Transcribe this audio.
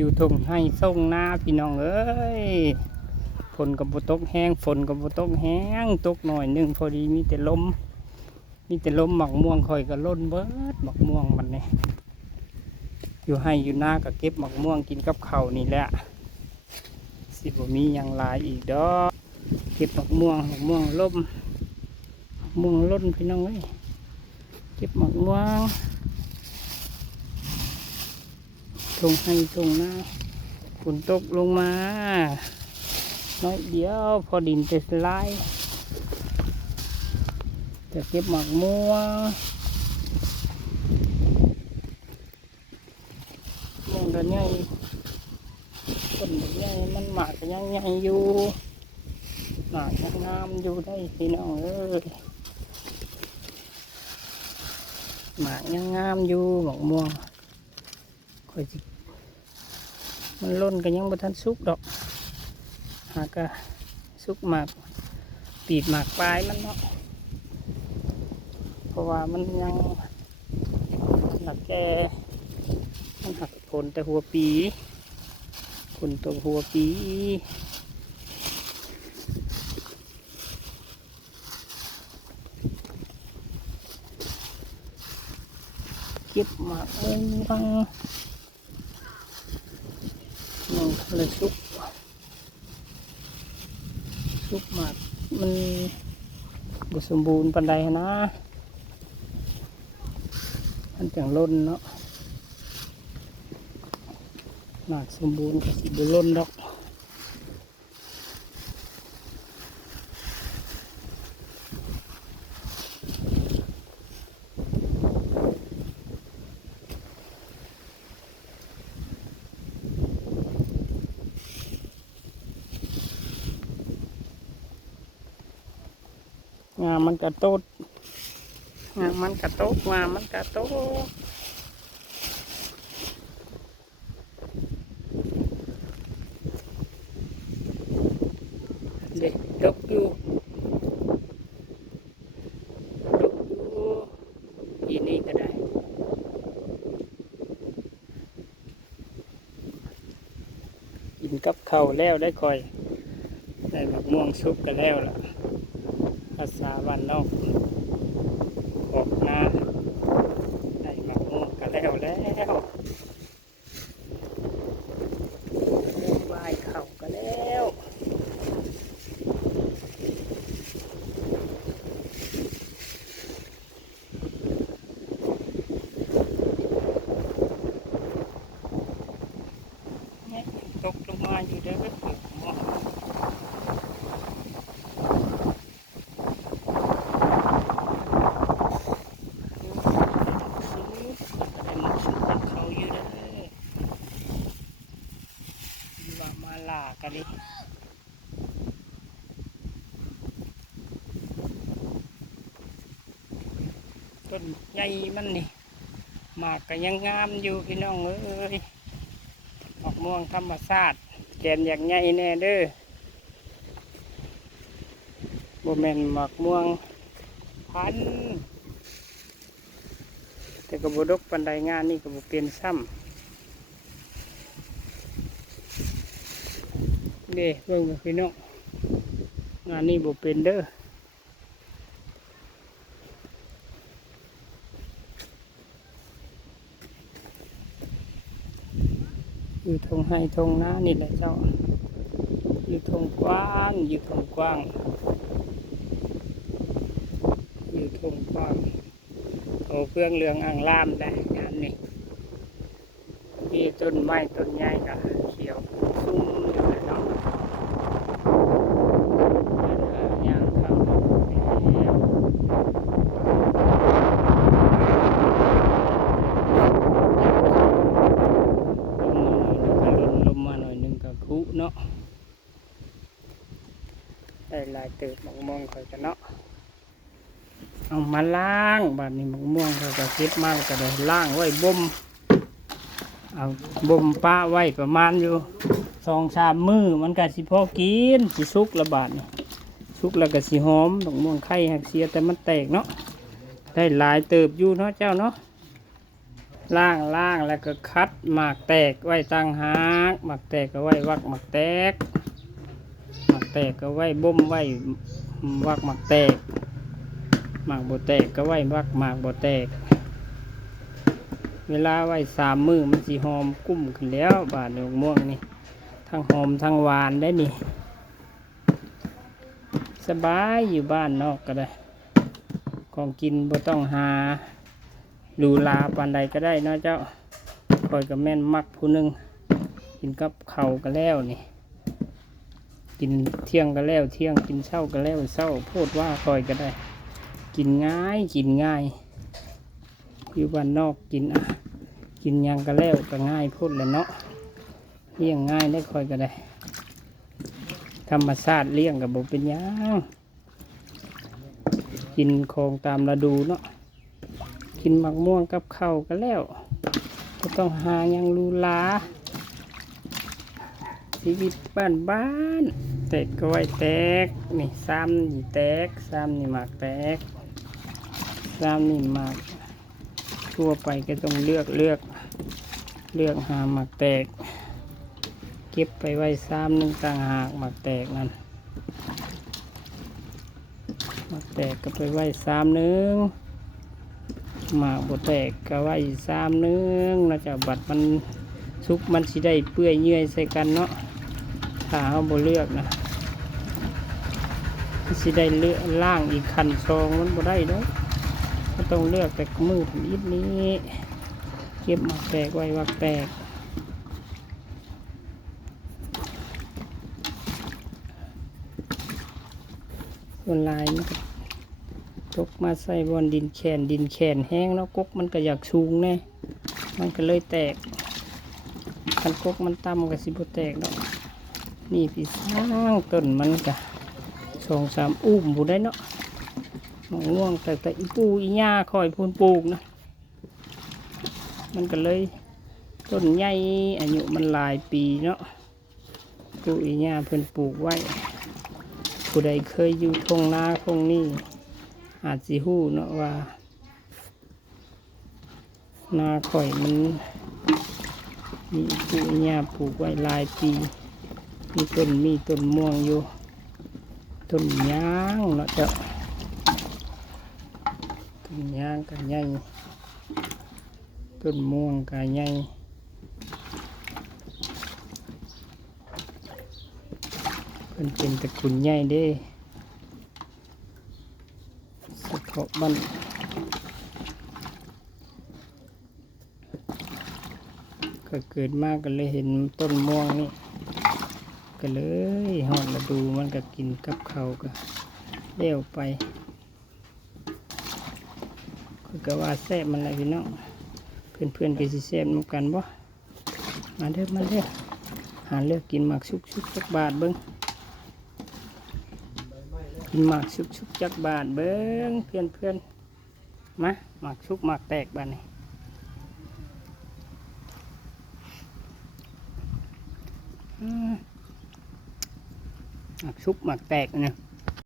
อยู่ทงให้ส่งหน้าพี่น้องเอ้ยฝนกับตกแห้งฝนกับตกแห้งตกหน่อยนึงพอดีมีแต่ลมหมักม่วงคอยก็ล้นเบิดหมักม่วงมันเนี่ยอยู่ให้อยู่หน้าก็เก็บหมักม่วงกินกับข้าวนี่แหละสิบ่มีอย่างหลายอีกดอกเก็บหมักม่วงล้มม่วงล้นพี่น้องเอ้ยเก็บหมักม่วงทงให้ทงหน้าฝนตกลงมาน้อยเดียวพอดินจะสลายจะเก็บหมักม่วงกันใหญ่ต้นใหญ่มันหมากยังใหญ่อยู่หมากยังงามอยู่ได้พี่น้องเอ้ยหมากยังงามอยู่หมากม่วงค่อยสิมันล้นกันยังบ่ทันสุกดอกหากะสุกหมากปีดหมากปลายมันเนาะเพราะว่ามันยังหนักแก่มันหักผลแต่หัวปีผลตัวหัวปีเก็บหมากม่วงมันเลยสุกหมากมันบ่สมบูรณ์ปานใดนะมันจังล้นเนาะหมากสมบูรณ์ก็สิบ่ล้นดอกงามมันกระโตดงามมันกระโตดเด็กดกอยู่อีนี่ก็ได้กินกับข้าวแล้วได้คอยได้หมักม่วงซุปกันแล้วล่ะภาษาบ้านนอกออกหน้าได้หมักม่วงกันแล้วไหว้เข่ากันแล้วตกลงมาอยู่ได้ก็ตกมาเขาอยู่ได้ว่ามาลากันดิต้นใหญ่มันนี่หมากก็ยังงามอยู่พี่น้องเอ้ยหมากม่วงธรรมชาติแกนอย่างใหญ่แน่เด้อบ่แม่นหมากม่วงพันแต่ก็บ่ดกปานใดงานนี่ก็บ่เป็นซ้ำเด้เบิ่งพี่น้องงานนี้บ่เป็นเด้ออยู่ทงให้ทงนานี่แหละเจ้าอยู่ทงกว้างอยู่ทงกว้างโอ้เครื่องเรืองอ่างล่ามได้งานนี้มีต้นไม้ต้นใหญ่ก็เขียวซุ้มอยู่เลยเนาะย่างทำแล้วลมมาหน่อยนึงก็คุเนาะได้ลายเติบมองคอยกันเนาะเอามาล้างบาดนี้มะม่วงเขาก็เก็บมาก็ได้ล้างไว้บ่มเอาบ่มป้าไว้ประมาณอยู่2-3 มื้อมันก็สิพอกินสิสุกละบาดนี่สุกแล้วก็สิหอมมะม่วงไข่หักเสียแต่มันแตกเนาะได้หลายเติบอยู่เนาะเจ้าเนาะ ล่างแล้วก็คัดหมากแตกไว้ตั้งหากหมากแตกก็ไว้วักหมากแตกหมากแตกก็ไว้บ่มไว้วักหมากแตกหมากบ่แตกก็ไว้วักหมากบ่แตกเวลาไว้3 มื้อมันสิหอมกุ้มขึ้นแล้วบาดดอกม่วงนี่ทั้งหอมทั้งหวานได้นี่สบายอยู่บ้านนอกก็ได้ของกินบ่ต้องหาหรูหราปานใดก็ได้เนาะเจ้าคอยกับแม่นมักผู้หนึงกินกับข้าวก็แล้วนี่กินเที่ยงก็แล้วเที่ยงกินเช้าก็แล้วเช้าพูดว่าคอยก็ได้กินง่ายอยู่บ้านนอกกินกินหยังก็แล้วก็ง่ายพูดเลยเนาะเลี้ยงง่ายได้คอยก็ได้ธรรมชาติเลี้ยงกับบ่เป็นหยังกินของตามฤดูเนาะกินหมักม่วงกับข้าวก็แล้วก็ต้องหาหยังหรูหราชีวิตบ้านแตกก็ไว้แตกนี่ซ้ำนี่แตกซ้ำนี่หมากแตกซ้ำนี่หมากทั่วไปก็ต้องเลือกหาหมากแตกเก็บไปไว้ซ้ำนึงต่างหากหมากแตกนั่นหมากแตกก็ไปไว้ซ้ำนึงหมากบ่แตกก็ไว้ซ้ำนึงนะจ๊ะบัดมันสุกมันสิได้เปื่อยเยื่อยใส่กันเนาะถ้าเราบ่เลือกนะสิได้เลือกล่างอีกคันซองมันบ่ได้เด้อก็ต้องเลือกแต่มือผมอิดนี้เก็บหมากแตกไว้วักแตกส่วนลายมันก็ตกมาใส่บนดินแขนแห้งแล้วกกมันก็อยากสูงแน่มันก็เลยแตกคันกกมันต่ำก็สิบ่แตกเนาะนี่พี่สร้างต้นมันก็2-3 อุ้มบุได้เนาะมะม่วงแต่อีปูอีหญ้าคอยพูนปลูกนะมันก็เลยต้นใหญ่อายุมันหลายปีเนาะปูอีหญ้าเพิ่นปลูกไว้ผู้ใดเคยอยู่ทงนาทงนี้อาจสิฮู้เนาะว่านาข่อยมันมีปูอีหญ้าปลูกไว้หลายปีมีต้นม่วงอยู่ต้นยางเนาะเจ้าต้นยางก็ใหญ่ต้นม่วงก็ใหญ่เป็นตระกูลใหญ่เด้เฉพาะบ้านก็เกิดมากก็เลยเห็นต้นม่วงนี่ก็เลยหอดมาดูมันก็กินกับเขาก็เลี้ยวไปก็ว่าแซ่บมันอะไรพี่น้องเพื่อนก็สิแซ่บเหมือนกันบ่มาเด้อหาเลือกกินหมากชุกจักบาทเบิ้งกินหมากชุกจักบาทเบิ้งเพื่อนมาหมากชุกหมากแตกบ้านนี้หมากชุกหมากแตกเนี่ย